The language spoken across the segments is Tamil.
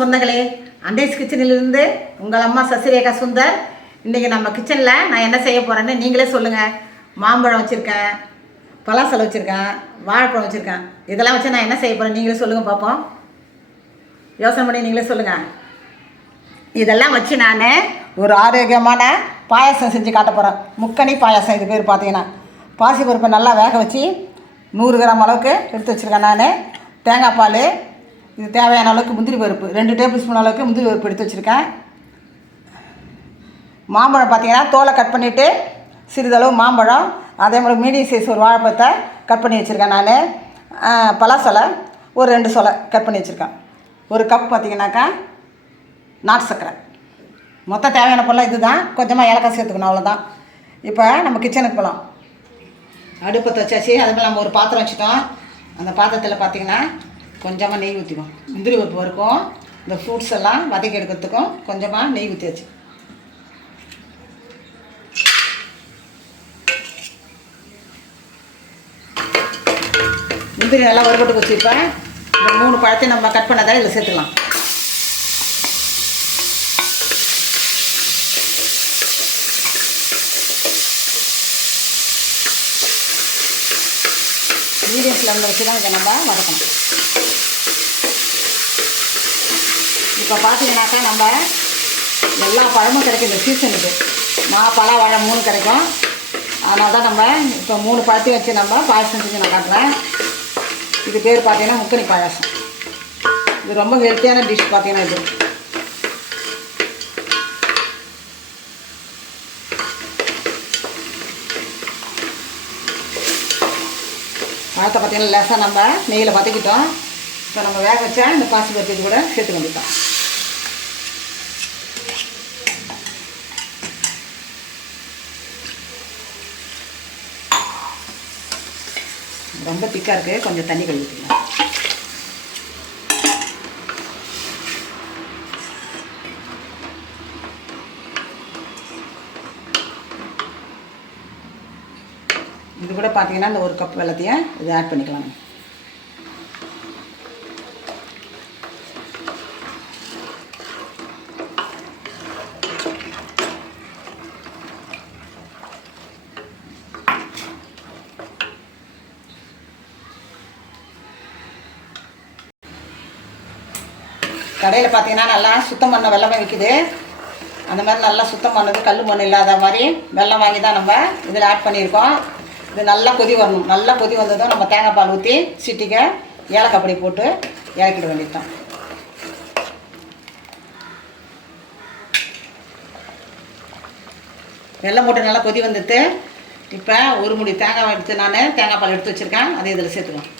சொந்தங்களே. அண்டேஸ் கிச்சனிலிருந்து உங்கள் அம்மா சசிரேகா சுந்தர். இன்றைக்கி நம்ம கிச்சனில் நான் என்ன செய்ய போகிறேன்னு நீங்களே சொல்லுங்கள் மாம்பழம் வச்சுருக்கேன் பலாசலை வச்சுருக்கேன் வாழைப்பழம் வச்சுருக்கேன். இதெல்லாம் வச்சு நான் என்ன செய்ய போகிறேன் நீங்களே சொல்லுங்கள் பார்ப்போம் யோசனை பண்ணி நீங்களே சொல்லுங்கள் இதெல்லாம் வச்சு நான் ஒரு ஆரோக்கியமான பாயாசம் செஞ்சு காட்ட போகிறேன் முக்கணி பாயாசம் இது பேர் பார்த்தீங்கன்னா. பாசி பருப்பை நல்லா வேக வச்சு நூறு கிராம் அளவுக்கு எடுத்து வச்சுருக்கேன் நான். தேங்காய் பால் இது தேவையான அளவுக்கு முந்திரி பருப்பு. ரெண்டு டேபிள் ஸ்பூன் அளவுக்கு முந்திரி பருப்பு எடுத்து வச்சுருக்கேன். மாம்பழம் பார்த்தீங்கன்னா தோலை கட் பண்ணிவிட்டு சிறிதளவு மாம்பழம் அதே மாதிரி மீடியம் சைஸ் ஒரு வாழைப்பழத்தை கட் பண்ணி வச்சுருக்கேன் நான். பலாசொலை ஒரு ரெண்டு சொலை கட் பண்ணி வச்சுருக்கேன். ஒரு கப் பார்த்தீங்கன்னாக்கா நாட்டு சர்க்கரை. மொத்த தேவையான பொருள் இதுதான். கொஞ்சமாக ஏலக்காய் சேர்த்துக்கணும் அவ்வளோதான் இப்போ நம்ம கிச்சனுக்கு போகலாம் அடுப்பத்தை தச்சாச்சு அதே மாதிரி நம்ம ஒரு பாத்திரம் வச்சுட்டோம். அந்த பாத்திரத்தில் பார்த்தீங்கன்னா கொஞ்சமாக நெய் ஊற்றிக்கும் முந்திரி பருப்பு வரைக்கும் இந்த ஃப்ரூட்ஸ் எல்லாம் வதக்கி எடுக்கிறதுக்கும் கொஞ்சமாக நெய் ஊற்றியாச்சு முந்திரி நல்லா வறுபட்டு வச்சுருப்பேன் இந்த மூணு பழத்தையும் நம்ம கட் பண்ணதை இதில் சேர்த்துக்கலாம். மீடியம் ஃப்ளேமில் வச்சு தான் இதை நம்ம வதக்கணும். இப்போ பார்த்தீங்கன்னாக்கா நம்ம எல்லா பழமும் கிடைக்கும். இந்த சீசனுக்கு மா பழம் வாழை மூணு கிடைக்கும். அதனால தான் நம்ம இப்போ மூணு பழத்தையும் வச்சு நம்ம பாயசம் செஞ்சு நான் காட்டுறேன். இது பேர் பார்த்தீங்கன்னா முக்கணி பாயாசம். இது ரொம்ப ஹெல்த்தியான டிஷ் பார்த்தீங்கன்னா இது. பழத்தை பார்த்தீங்கன்னா லேசாக நம்ம நெய்யில் வதக்கிட்டோம். இப்போ நம்ம வேக வச்சா இந்த பாசி பருப்பு இது கூட சேர்த்து வந்துட்டோம் ரொம்ப திக்காக இருக்குது கொஞ்சம் தண்ணி கழுவிக்கலாம். இது கூட பார்த்தீங்கன்னா இந்த ஒரு கப் வெள்ளத்தையும் இது ஆட் பண்ணிக்கலாம். கடையில் பார்த்தீங்கன்னா நல்லா சுத்தம் பண்ண வெள்ளமே விற்கிது அந்த மாதிரி நல்லா சுத்தம் பண்ணது கல் மண் இல்லாத மாதிரி வெள்ளம் வாங்கி தான் நம்ம இதில் ஆட் பண்ணியிருக்கோம். இது நல்லா கொதி வரணும். நல்லா கொதி வந்ததும் நம்ம தேங்காய் பால் ஊற்றி சிட்டிக்க ஏலக்காய் பொடி போட்டு இறக்கிட வேண்டியதுதான். வெள்ளம் போட்டு நல்லா கொதி வந்துட்டு இப்போ ஒரு முடி தேங்காய் எடுத்து நான் தேங்காய் பால் எடுத்து வச்சுருக்கேன். அதை இதில் சேர்த்துக்கலாம்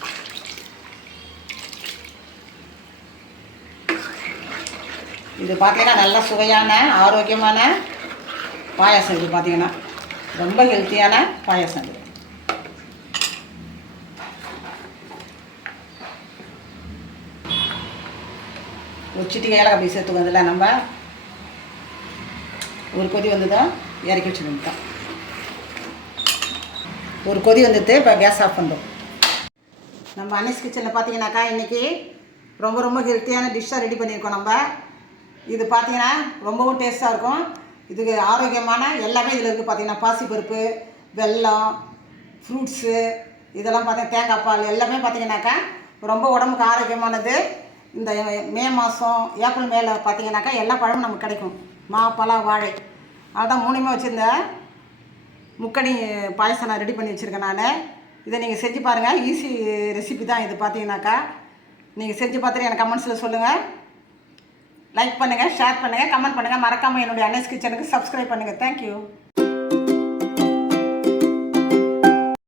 இது பார்த்தீங்கன்னா நல்ல சுவையான ஆரோக்கியமான பாயாசம் இது பார்த்தீங்கன்னா ரொம்ப ஹெல்த்தியான பாயாசம் இது. ஒரு சிட்டிகை ஏலக்காய் போய் சேர்த்துக்கோ அதில் நம்ம ஒரு கொதி வந்ததும் இறக்கி வச்சுருந்தோம் ஒரு கொதி வந்துட்டு இப்போ கேஸ் ஆஃப் பண்ணுறோம். நம்ம அன்னிஸ் கிச்சனில் பார்த்தீங்கன்னாக்கா இன்றைக்கி ரொம்ப ரொம்ப ஹெல்த்தியான டிஷ்ஷாக ரெடி பண்ணியிருக்கோம் நம்ம. இது பார்த்தீங்கன்னா ரொம்பவும் டேஸ்ட்டாக இருக்கும். இதுக்கு ஆரோக்கியமான எல்லாமே இதில் இருக்குது. பார்த்தீங்கன்னா பாசிப்பருப்பு வெல்லம் ஃப்ரூட்ஸு இதெல்லாம் பார்த்தீங்கன்னா தேங்காய் பால் எல்லாமே பார்த்தீங்கன்னாக்கா ரொம்ப உடம்புக்கு ஆரோக்கியமானது. இந்த மே மாதம் ஏப்ரல் மேலே பார்த்தீங்கன்னாக்கா எல்லா பழமும் நமக்கு கிடைக்கும். மா பலா வாழை. அதான் மூணுமே வச்சுருந்தேன் முக்கணி பாயசம் நான் ரெடி பண்ணி வச்சுருக்கேன் நான். இதை நீங்கள் செஞ்சு பாருங்கள் ஈஸி ரெசிபி தான் இது பார்த்தீங்கன்னாக்கா நீங்கள் செஞ்சு பார்த்துட்டு எனக்கு கமெண்ட்ஸில் சொல்லுங்கள் லைக் பண்ணுங்கள் ஷேர் பண்ணுங்கள் கமெண்ட் பண்ணுங்கள் மறக்காமல் என்னுடைய அன்னஸ் கிச்சனுக்கு சப்ஸ்கிரைப் பண்ணுங்கள் தேங்க்யூ